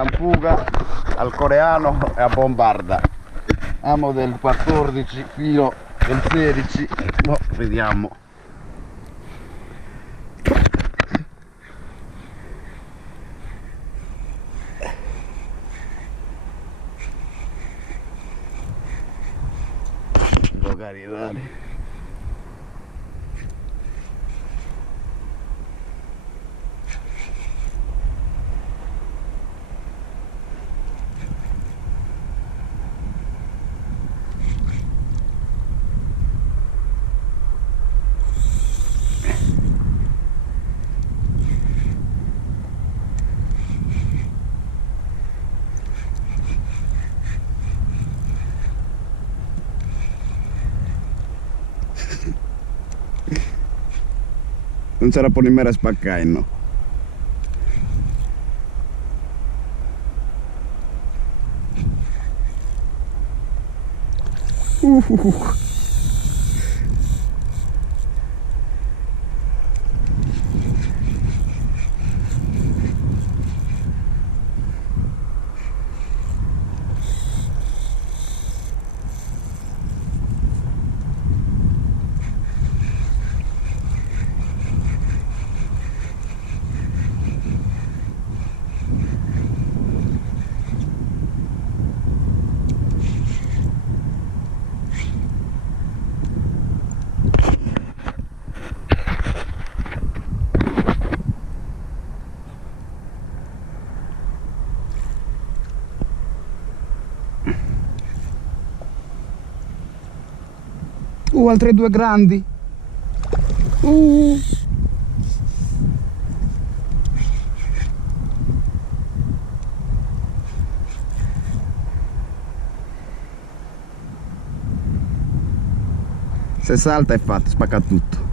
lampuga al coreano e a bombarda. Amo del 14, filo del 16, boh, vediamo. Magari dai. Non c'era polimera spaccaino. Altre due grandi. 'Se salta è fatto, spacca tutto.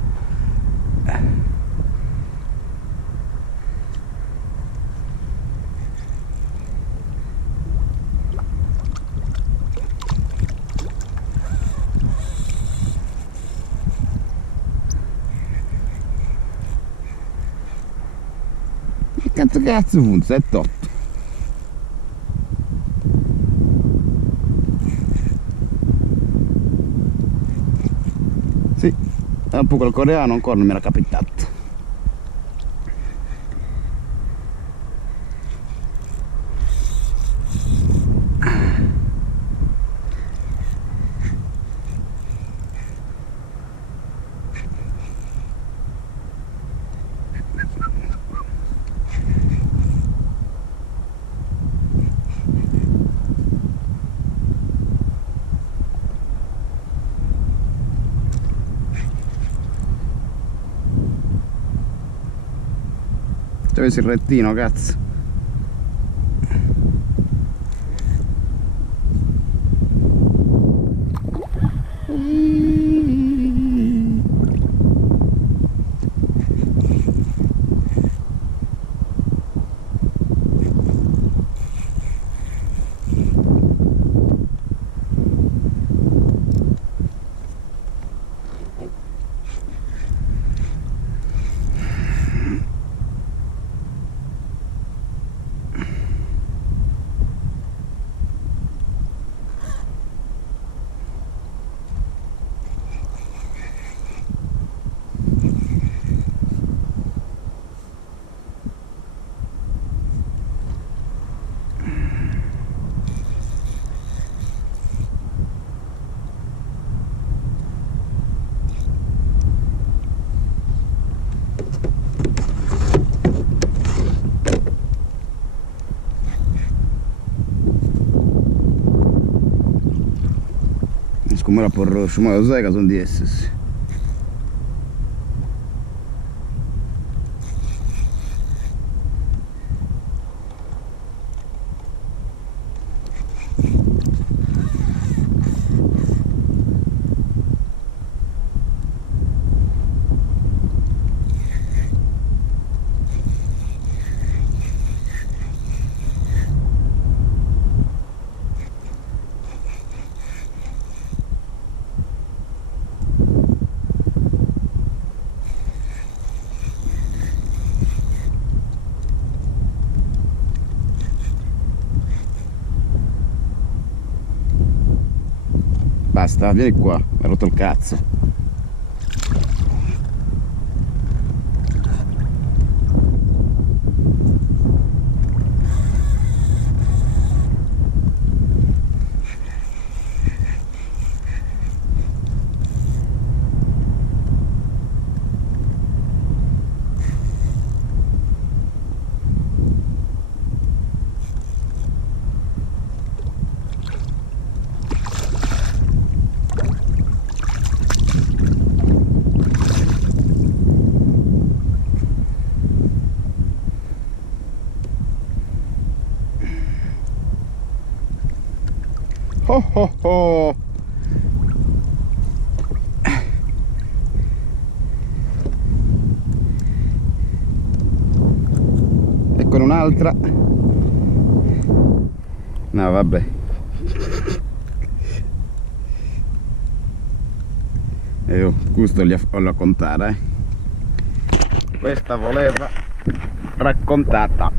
Cazzo funziona, 7-8. Sì, è un po' quel coreano ancora non mi era capitato. Ci avessi il rettino, cazzo. Come era por rosso, ma lo sai che sono di essersi. basta, vieni qua, mi ha rotto il cazzo. Oh oh oh. Eccone un'altra. No, vabbè. E io questo li ho contare. Questa voleva raccontata.